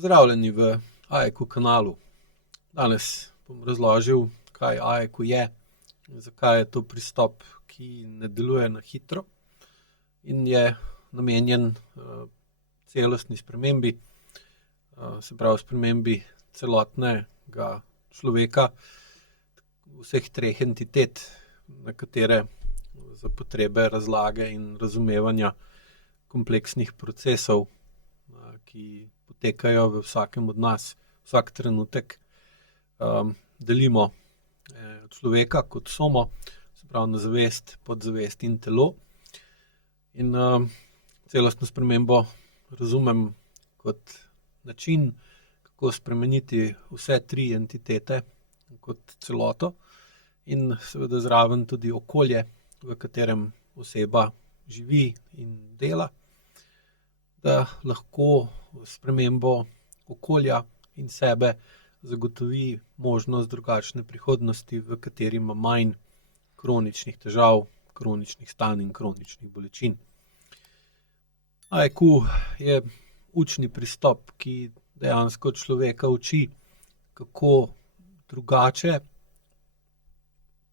Pozdravljeni v AEQ kanalu. Danes bom razložil, kaj AEQ je in zakaj je to pristop, ki ne deluje na hitro in je namenjen celostni spremembi, se pravi spremembi celotnega človeka, vseh treh entitet, na katere za potrebe razlage in razumevanja kompleksnih procesov, ki potekajo v vsakem od nas, vsak trenutek, delimo človeka kot somo, se pravi na zavest, podzavest in telo. In celostno spremembo razumem kot način, kako spremeniti vse tri entitete kot celoto in seveda zraven tudi okolje, v katerem oseba živi in dela, da lahko spremembo okolja in sebe zagotovi možnost drugačne prihodnosti, v kateri ima manj kroničnih težav, kroničnih stanj in kroničnih bolečin. AEQ je učni pristop, ki dejansko človeka uči, kako drugače,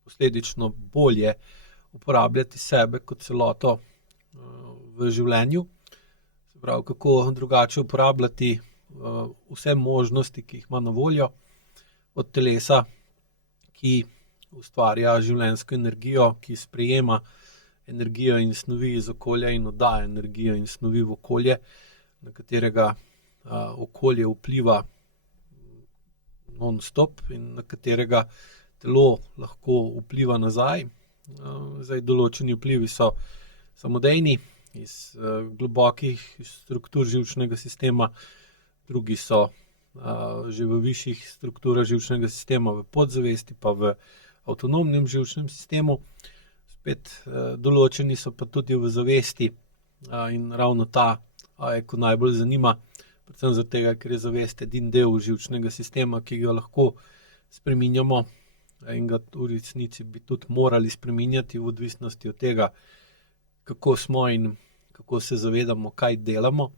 posledično bolje uporabljati sebe kot celoto v življenju. Se pravi, kako drugače uporabljati vse možnosti, ki jih ima na voljo, od telesa, ki ustvarja življenjsko energijo, ki sprejema energijo in snovi iz okolja in oddaja energijo in snovi v okolje, na katerega okolje vpliva non-stop in na katerega telo lahko vpliva nazaj. Zdaj, določeni vplivi so samodejni, iz globokih struktur živčnega sistema, drugi so že v višjih strukturah živčnega sistema, v podzavesti pa v avtonomnem živčnem sistemu. Spet določeni so pa tudi v zavesti in ravno ta AEQ najbolj zanima, predvsem zaradi tega, ker je zavest edini del živčnega sistema, ki ga lahko spreminjamo in ga v resnici bi tudi morali spreminjati v odvisnosti od tega, kako smo in kako se zavedamo, kaj delamo.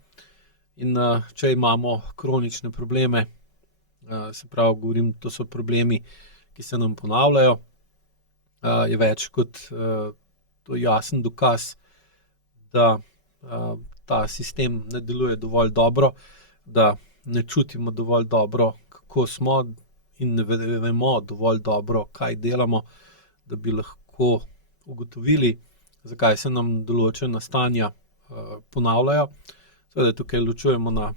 In če imamo kronične probleme, se pravi, govorim, to so problemi, ki se nam ponavljajo, je več kot to jasen dokaz, da ta sistem ne deluje dovolj dobro, da ne čutimo dovolj dobro, kako smo, in ne vemo dovolj dobro, kaj delamo, da bi lahko ugotovili, zakaj se nam določena stanja ponavljajo. Seveda tukaj ločujemo na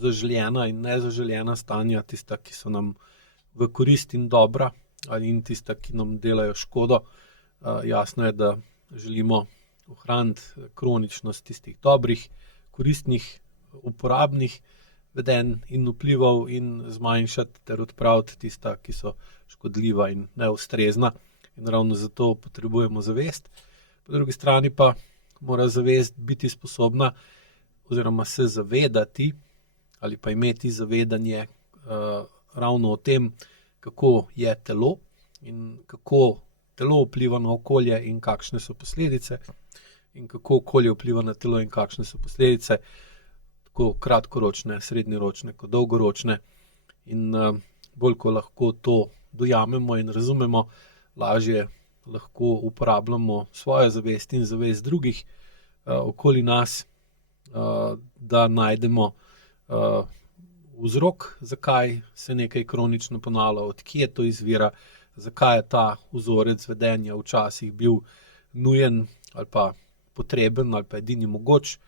zaželjena in nezaželjena stanja, tista, ki so nam v korist in dobra, in tista, ki nam delajo škodo. Jasno je, da želimo ohraniti kroničnost tistih dobrih, koristnih, uporabnih vedenj in vplivov in zmanjšati ter odpraviti tista, ki so škodljiva in neustrezna. In ravno zato potrebujemo zavest. Po drugi strani pa mora zavest biti sposobna oziroma se zavedati ali pa imeti zavedanje ravno o tem, kako je telo in kako telo vpliva na okolje in kakšne so posledice, in kako okolje vpliva na telo in kakšne so posledice, tako kratkoročne, srednjeročne kot dolgoročne. In bolj ko lahko to dojamemo in razumemo, lažje lahko uporabljamo svojo zavest in zavest drugih okoli nas, da najdemo vzrok, zakaj se nekaj kronično ponavlja, od kje to izvira, zakaj je ta vzorec vedenja včasih bil nujen ali pa potreben ali pa edini mogoč,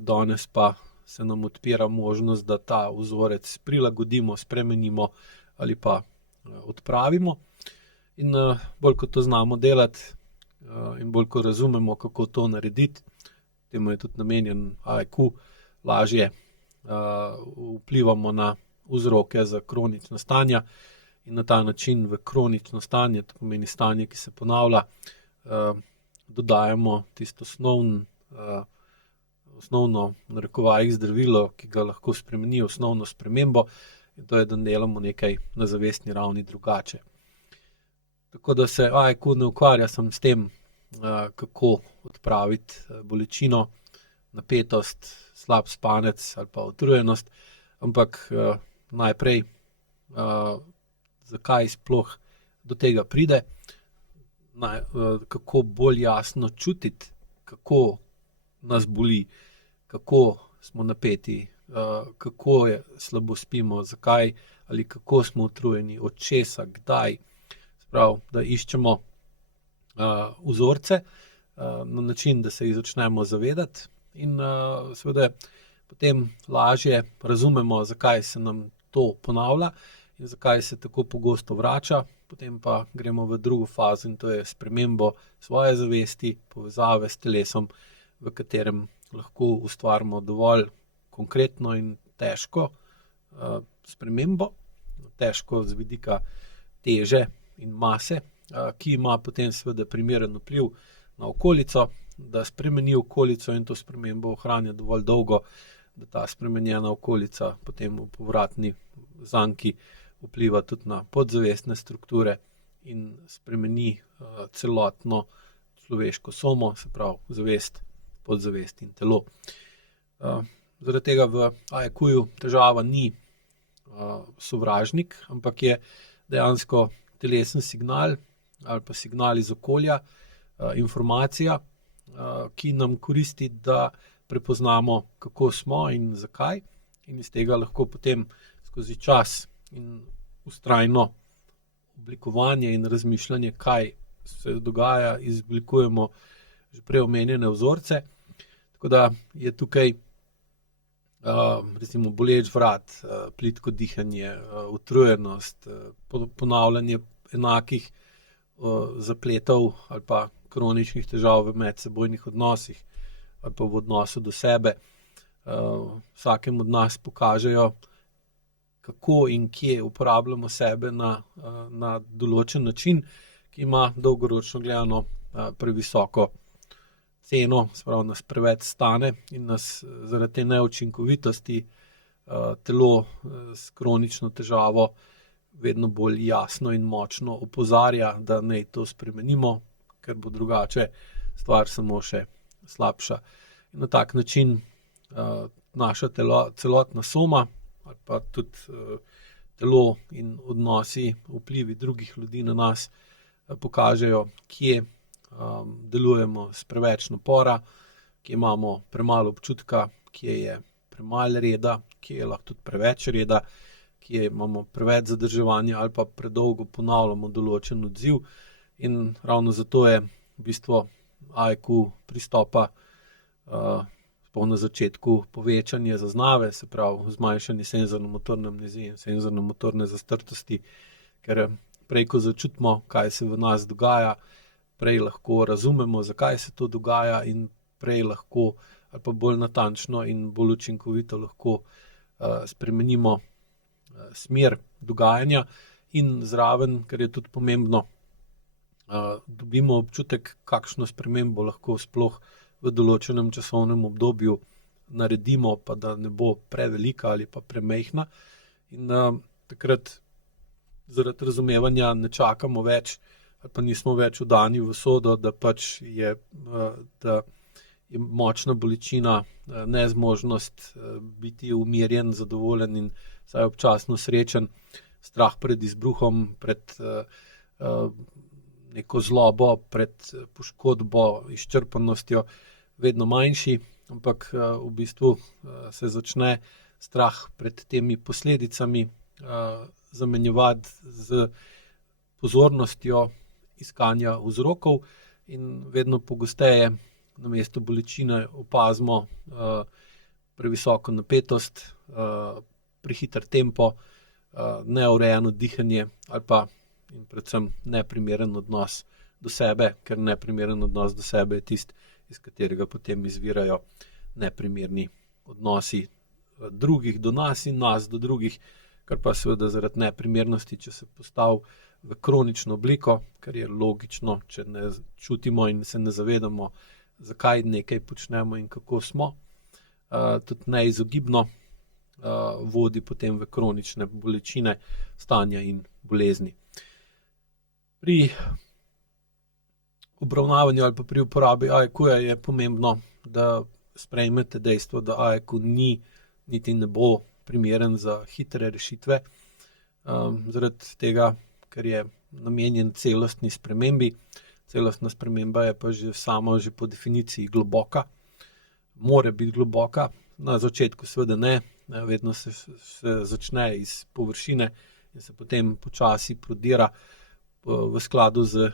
danes pa se nam odpira možnost, da ta vzorec prilagodimo, spremenimo ali pa odpravimo. In bolj ko to znamo delati in bolj ko razumemo, kako to narediti, temu je tudi namenjen AEQ, lažje vplivamo na vzroke za kronična stanja in na ta način v kronično stanje, to pomeni stanje, ki se ponavlja, dodajamo tisto osnovno v narekovajih zdravilo, ki ga lahko spremeni, osnovno spremembo, in to je, da delamo nekaj na zavestni ravni drugače. Tako da se AEQ ne ukvarja samo s tem, kako odpraviti bolečino, napetost, slab spanec ali pa utrujenost, ampak najprej, zakaj sploh do tega pride, kako bolj jasno čutiti, kako nas boli, kako smo napeti, kako slabo spimo, zakaj ali kako smo utrujeni, od česa, kdaj. Sprav, da iščemo vzorce na način, da se jih začnemo zavedati in seveda potem lažje razumemo, zakaj se nam to ponavlja in zakaj se tako pogosto vrača. Potem pa gremo v drugo fazo in to je spremembo svoje zavesti, povezave s telesom, v katerem lahko ustvarimo dovolj konkretno in težko spremembo, težko z vidika teže in mase, ki ima potem seveda primeren vpliv na okolico, da spremeni okolico in to spremembo ohranja dovolj dolgo, da ta spremenjena okolica potem v povratni zanki vpliva tudi na podzavestne strukture in spremeni celotno človeško somo, se pravi zavest, podzavest in telo. Zaradi tega v AEQ-ju težava ni sovražnik, ampak je dejansko telesen signal ali pa signal iz okolja, informacija, ki nam koristi, da prepoznamo, kako smo in zakaj, in iz tega lahko potem skozi čas in vztrajno oblikovanje in razmišljanje, kaj se dogaja, izoblikujemo že prej omenjene vzorce. Tako da je tukaj recimo boleč vrat, plitko dihanje, utrujenost, ponavljanje enakih zapletov ali pa kroničnih težav v medsebojnih odnosih ali pa v odnosu do sebe. Vsakemu od nas pokažejo, kako in kje uporabljamo sebe na določen način, ki ima dolgoročno gledano previsoko ceno, sprav nas preveč stane in nas zaradi te neučinkovitosti telo s kronično težavo vedno bolj jasno in močno opozarja, da naj to spremenimo, ker bo drugače stvar samo še slabša. In na tak način naša celotna soma ali pa tudi telo in odnosi, vplivi drugih ljudi na nas pokažejo, kje delujemo s preveč napora, kje imamo premalo občutka, kje je premalo reda, kje je lahko tudi preveč reda, kje imamo preveč zadrževanja ali pa predolgo ponavljamo določen odziv. In ravno zato je v bistvu AEQ pristopa sploh na začetku povečanje zaznave, se pravi zmanjšanje senzorno-motorne amnezije in senzorno-motorne zastrtosti, ker prej, ko začutimo, kaj se v nas dogaja, prej lahko razumemo, zakaj se to dogaja in prej lahko ali pa bolj natančno in bolj učinkovito lahko spremenimo smer dogajanja in zraven, ker je tudi pomembno, dobimo občutek, kakšno spremembo lahko sploh v določenem časovnem obdobju naredimo, pa da ne bo prevelika ali pa premejhna. In takrat zaradi razumevanja ne čakamo več ali pa nismo več vdani v usodo, da pač je močna bolečina, nezmožnost biti umirjen, zadovoljen in vsaj občasno srečen, strah pred izbruhom, pred neko zlobo, pred poškodbo, izčrpanostjo vedno manjši, ampak v bistvu se začne strah pred temi posledicami zamenjevati z pozornostjo iskanja vzrokov in vedno pogosteje namesto bolečine opazimo previsoko napetost, prehiter tempo, neurejeno dihanje ali pa in predvsem neprimeren odnos do sebe, ker neprimeren odnos do sebe je tisti, iz katerega potem izvirajo neprimerni odnosi drugih do nas in nas do drugih, kar pa seveda zaradi neprimernosti, če se postavi v kronično obliko, kar je logično, če ne čutimo in se ne zavedamo, zakaj nekaj počnemo in kako smo, tudi neizogibno vodi potem v kronične bolečine, stanja in bolezni. Pri obravnavanju ali pa pri uporabi AEQ-ja je pomembno, da sprejmete dejstvo, da AEQ ni, niti ne bo primeren za hitre rešitve, zaradi tega, ker je namenjen celostni spremembi. Celostna sprememba je pa že po definiciji globoka. Mora biti globoka, na začetku seveda ne, vedno se začne iz površine in se potem počasi prodira v skladu z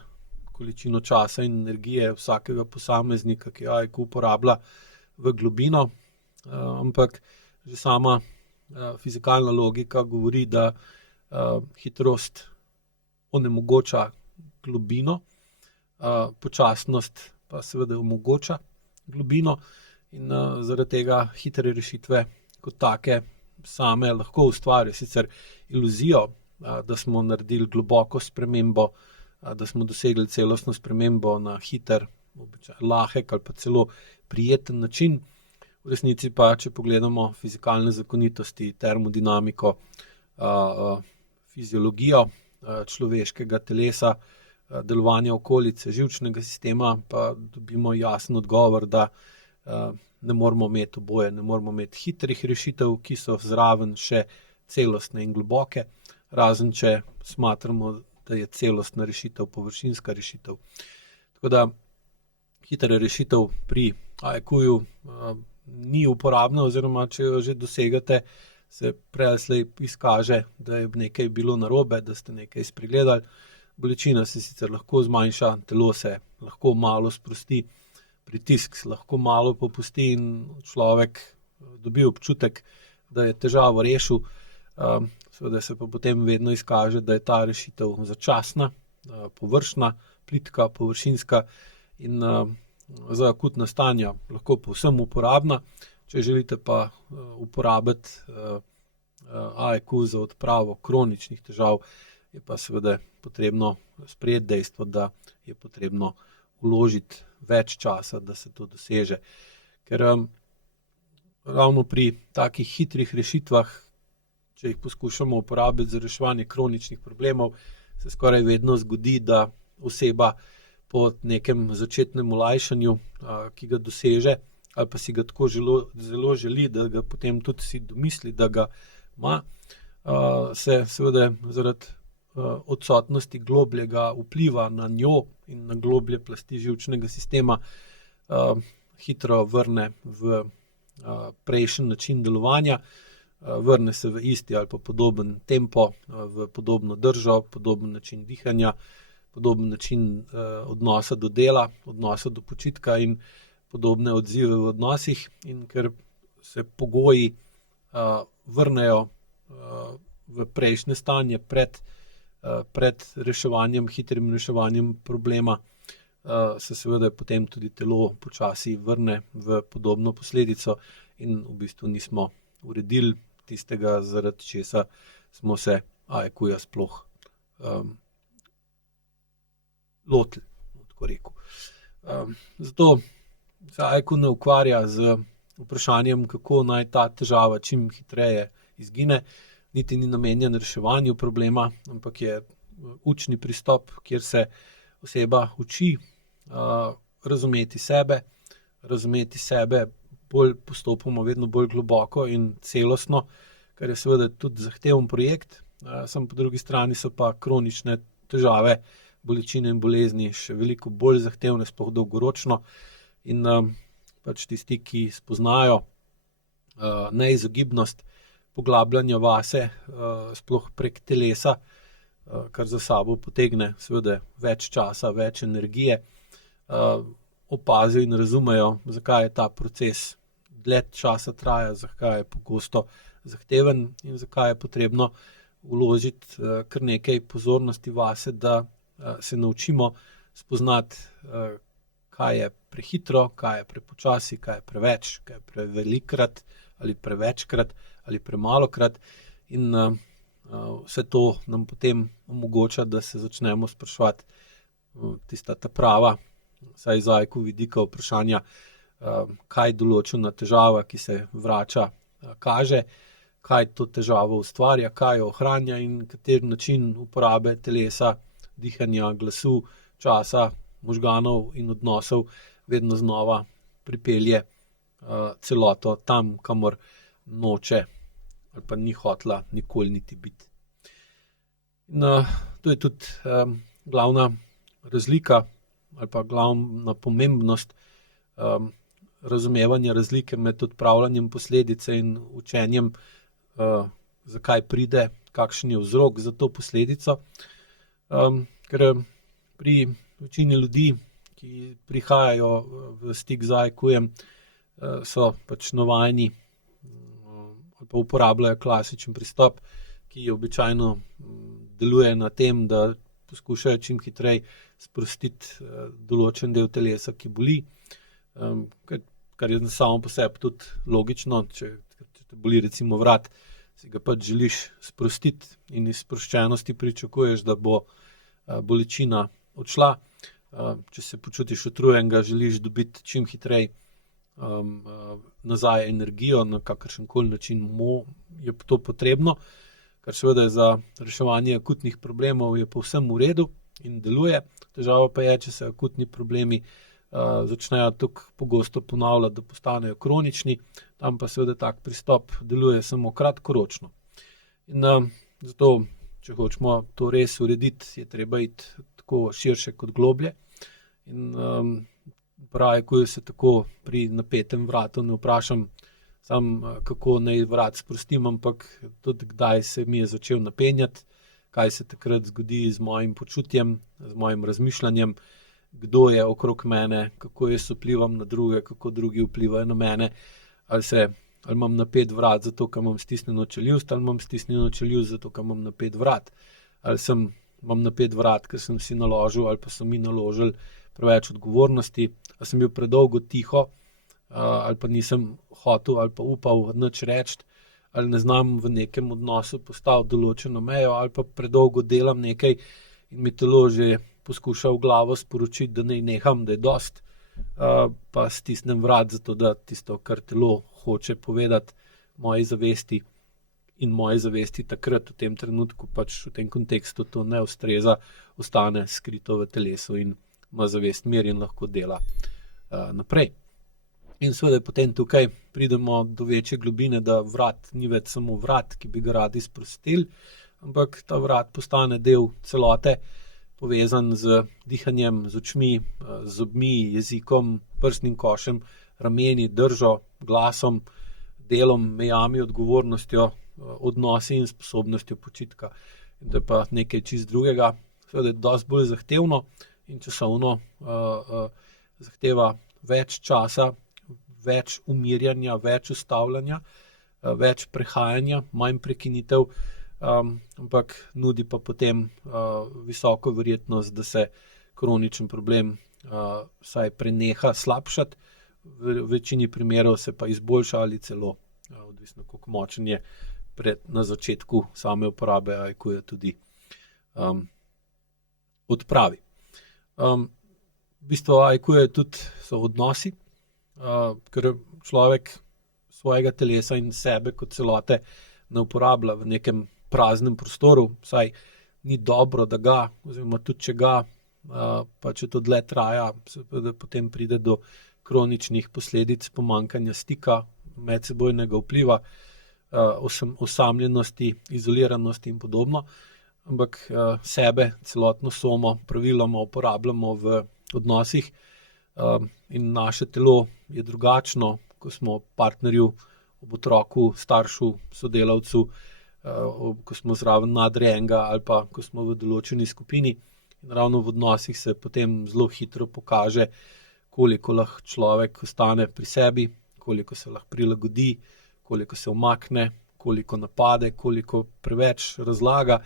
količino časa in energije vsakega posameznika, ki AIQ uporablja v globino, ampak že sama fizikalna logika govori, da hitrost onemogoča globino, počasnost pa seveda omogoča globino in zaradi tega hitre rešitve kot take same lahko ustvarijo sicer iluzijo, da smo naredili globoko spremembo, da smo dosegli celostno spremembo na hiter, lahek ali pa celo prijeten način. V resnici pa, če pogledamo fizikalne zakonitosti, termodinamiko, fiziologijo človeškega telesa, delovanja okolice, živčnega sistema, pa dobimo jasen odgovor, da ne moramo imeti oboje, ne moramo imeti hitrih rešitev, ki so zraven še celostne in globoke, razen če smatramo, da je celostna rešitev površinska rešitev. Tako da hitra rešitev pri AIQ-ju ni uporabna, oziroma če jo že dosegate, se prej ali slej izkaže, da je nekaj bilo narobe, da ste nekaj spregledali. Bolečina se sicer lahko zmanjša, telo se lahko malo sprosti, pritisk se lahko malo popusti in človek dobi občutek, da je težavo rešil. Seveda se pa potem vedno izkaže, da je ta rešitev začasna, površna, plitka, površinska in za akutna stanja lahko povsem uporabna. Če želite pa uporabiti AIQ za odpravo kroničnih težav, je pa seveda potrebno sprejeti dejstvo, da je potrebno vložiti več časa, da se to doseže. Ker ravno pri takih hitrih rešitvah, če jih poskušamo uporabiti za reševanje kroničnih problemov, se skoraj vedno zgodi, da oseba po nekem začetnem olajšanju, ki ga doseže, ali pa si ga tako zelo želi, da ga potem tudi si domisli, da ga ima, se seveda zaradi odsotnosti globljega vpliva na njo in na globlje plasti živčnega sistema hitro vrne v prejšnji način delovanja, vrne se v isti ali pa podoben tempo, v podobno držo, podoben način dihanja, podoben način odnosa do dela, odnosa do počitka in podobne odzive v odnosih. In ker se pogoji vrnejo v prejšnje stanje pred reševanjem, hitrim reševanjem problema, se seveda potem tudi telo počasi vrne v podobno posledico in v bistvu nismo uredili tistega, zaradi česa smo se AIQ-ja sploh lotili, tako rekel. Zato se AIQ ne ukvarja z vprašanjem, kako naj ta težava čim hitreje izgine, niti ni namenjen reševanju problema, ampak je učni pristop, kjer se oseba uči razumeti sebe bolj postopoma, vedno bolj globoko in celostno, kar je seveda tudi zahteven projekt, samo po drugi strani so pa kronične težave, bolečine in bolezni še veliko bolj zahtevne, sploh dolgoročno. In pač tisti, ki spoznajo neizogibnost poglabljanja vase, sploh prek telesa, kar za sabo potegne seveda več časa, več energije, opazijo in razumejo, zakaj je ta proces dlje časa traja, zakaj je pogosto zahteven in zakaj je potrebno vložiti kar nekaj pozornosti vase, da se naučimo spoznati, kaj je prehitro, kaj je prepočasi, kaj je preveč, kaj je prevelikrat ali prevečkrat ali premalokrat. In vse to nam potem omogoča, da se začnemo spraševati tista ta prava, vsaj iz AIQ vidika vprašanja, kaj določena težava, ki se vrača, kaže, kaj to težavo ustvarja, kaj jo ohranja in kateri način uporabe telesa, dihanja, glasu, časa, možganov in odnosov vedno znova pripelje celoto tam, kamor noče ali pa ni hotela nikoli niti biti. In to je tudi glavna razlika ali pa glavna pomembnost razumevanja razlike med odpravljanjem posledice in učenjem, zakaj pride, kakšen je vzrok za to posledico. Ker pri večini ljudi, ki prihajajo v stik z IQ-jem, so pač navajeni ali pa uporabljajo klasičen pristop, ki običajno deluje na tem, da poskušajo čim hitreje sprostiti določen del telesa, ki boli, kar je samo po sebi tudi logično. Če te boli recimo vrat, si ga pač želiš sprostiti in iz sproščenosti pričakuješ, da bo bolečina odšla. Če se počutiš utrujenega, želiš dobiti čim hitreje nazaj energijo, na kakršenkoli način je to potrebno, kar seveda za reševanje akutnih problemov je povsem v redu in deluje. Težava pa je, če se akutni problemi začnejo tako pogosto ponavljati, da postanejo kronični, tam pa seveda tak pristop deluje samo kratkoročno. In zato, če hočemo to res urediti, je treba iti tako širše kot globlje. In pravi, ko se tako pri napetem vratu ne vprašam samo, kako naj vrat sprostim, ampak tudi kdaj se mi je začel napenjati, kaj se takrat zgodi z mojim počutjem, z mojim razmišljanjem, kdo je okrog mene, kako jaz vplivam na druge, kako drugi vplivajo na mene, ali imam napet vrat zato, ker imam stisnjeno čeljust, ali imam stisnjeno čeljust zato, ker imam napet vrat, ali imam napet vrat, ker sem si naložil ali pa so mi naložili preveč odgovornosti, ali sem bil predolgo tiho, ali pa nisem hotel ali pa upal nič reči, ali ne znam v nekem odnosu postaviti določeno mejo, ali pa predolgo delam nekaj in mi telo že poskuša v glavo sporočiti, da naj neham, da je dosti, pa stisnem vrat zato, da tisto, kar telo hoče povedati moji zavesti in moji zavesti takrat v tem trenutku, pač v tem kontekstu to ne ustreza, ostane skrito v telesu in ima zavest mir in lahko dela naprej. In seveda potem tukaj pridemo do večje globine, da vrat ni več samo vrat, ki bi ga radi sprostili, ampak ta vrat postane del celote, povezan z dihanjem, z očmi, z zobmi, jezikom, prsnim košem, rameni, držo, glasom, delom, mejami, odgovornostjo, odnosi in sposobnostjo počitka. In to je pa nekaj čisto drugega, seveda je dosti bolj zahtevno in časovno zahteva več časa, več umirjanja, več ustavljanja, več prehajanja, manj prekinitev, ampak nudi pa potem visoko verjetnost, da se kroničen problem vsaj preneha slabšati, v večini primerov se pa izboljša ali celo, odvisno koliko močen je na začetku same uporabe IQ-ja tudi odpravi. V bistvu IQ-ja tudi so odnosi, ker človek svojega telesa in sebe kot celote ne uporablja v nekem praznem prostoru, saj ni dobro, da ga, oziroma tudi če ga, pa če to dlje traja, seveda potem pride do kroničnih posledic pomanjkanja stika, medsebojnega vpliva, osamljenosti, izoliranosti in podobno, ampak sebe, celotno somo praviloma uporabljamo v odnosih in naše telo je drugačno, ko smo partnerju, ob otroku, staršu, sodelavcu, ko smo zraven nadrejenega ali pa ko smo v določeni skupini. In ravno v odnosih se potem zelo hitro pokaže, koliko lahko človek ostane pri sebi, koliko se lahko prilagodi, koliko se umakne, koliko napade, koliko preveč razlaga,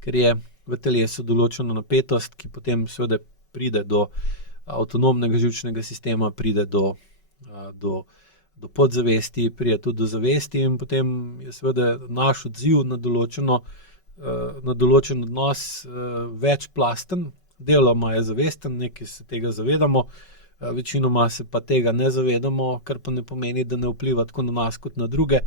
ker je v telesu določena napetost, ki potem seveda pride do avtonomnega živčnega sistema, pride do podzavesti, pride tudi do zavesti in potem je seveda naš odziv na določen odnos večplasten, deloma je zavesten, nekaj se tega zavedamo, večinoma se pa tega ne zavedamo, kar pa ne pomeni, da ne vpliva tako na nas kot na druge.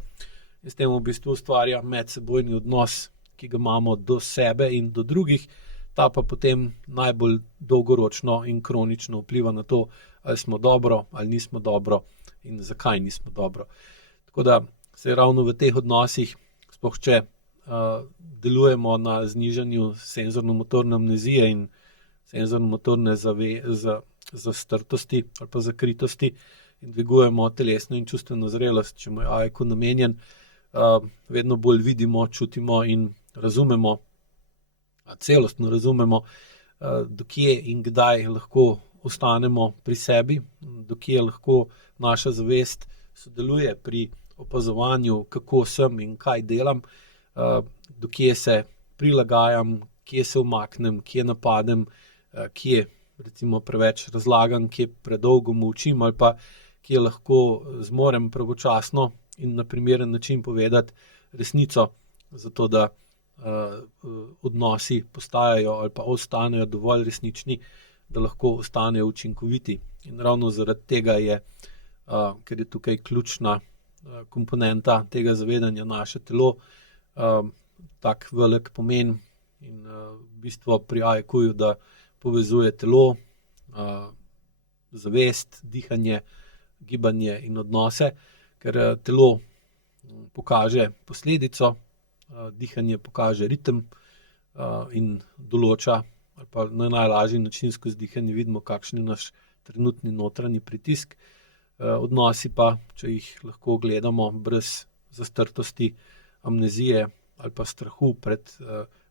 In s tem v bistvu ustvarja medsebojni odnos, ki ga imamo do sebe in do drugih, ta pa potem najbolj dolgoročno in kronično vpliva na to, ali smo dobro ali nismo dobro in zakaj nismo dobro. Tako da se ravno v teh odnosih sploh če delujemo na znižanju senzorno-motorne amnezije in senzorno-motorne zastrtosti ali pa zakritosti in dvigujemo telesno in čustveno zrelost, če mu je AIQ namenjen, vedno bolj vidimo, čutimo in razumemo, celostno razumemo, do kje in kdaj lahko ostanemo pri sebi, do kje lahko naša zavest sodeluje pri opazovanju, kako sem in kaj delam, do kje se prilagajam, kje se umaknem, kje napadem, kje recimo preveč razlagam, kje predolgo molčim ali pa kje lahko zmorem pravočasno in na primeren način povedati resnico, zato da odnosi postajajo ali pa ostanejo dovolj resnični, da lahko ostanejo učinkoviti. In ravno zaradi tega je, ker je tukaj ključna komponenta tega zavedanja naše telo, tak velik pomen in bistvo pri AIQ-ju, da povezuje telo, zavest, dihanje, gibanje in odnose, ker telo pokaže posledico, dihanje pokaže ritem in določa, ali pa na najlažji način skozi dihanje vidimo, kakšen je naš trenutni notranji pritisk. Odnosi pa, če jih lahko gledamo brez zastrtosti, amnezije ali pa strahu pred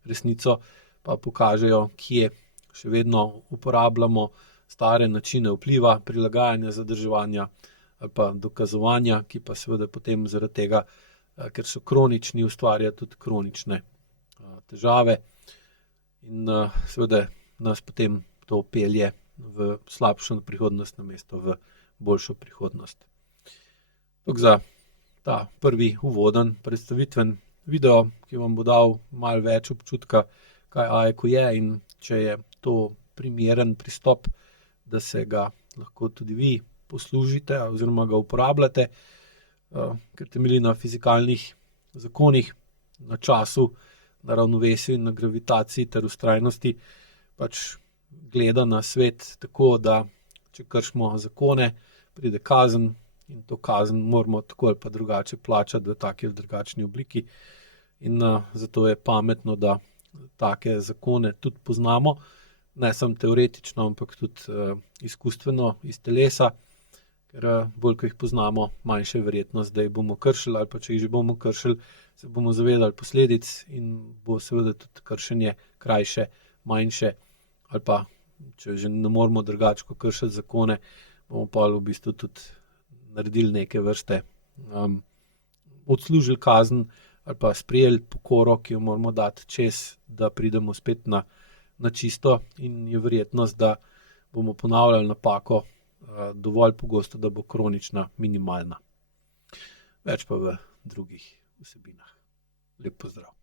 resnico, pa pokažejo, kje še vedno uporabljamo stare načine vpliva, prilagajanja, zadrževanja ali pa dokazovanja, ki pa seveda potem zaradi tega, ker so kronični, ustvarja tudi kronične težave in seveda nas potem to pelje v slabšo prihodnost namesto v boljšo prihodnost. Tako za ta prvi uvoden predstavitven video, ki vam bo dal malo več občutka, kaj AIQ je in če je to primeren pristop, da se ga lahko tudi vi poslužite oziroma ga uporabljate, ker temelji na fizikalnih zakonih, na času, na ravnovesju in na gravitaciji ter vztrajnosti, pač gleda na svet tako, da če kršimo zakone, pride kazen in to kazen moramo tako ali pa drugače plačati v taki ali drugačni obliki. In zato je pametno, da take zakone tudi poznamo, ne samo teoretično, ampak tudi izkustveno iz telesa, ker bolj, ko jih poznamo, manjša je verjetnost, da jih bomo kršili, ali pa če jih že bomo kršili, se bomo zavedali posledic in bo seveda tudi kršenje krajše, manjše, ali pa če že ne moremo drugače kot kršiti zakone, bomo pa v bistvu tudi naredili neke vrste, odslužili kazen ali pa sprejeli pokoro, ki jo moramo dati čez, da pridemo spet na čisto in je verjetnost, da bomo ponavljali napako dovolj pogosto, da bo kronična minimalna. Več pa v drugih vsebinah. Lep pozdrav.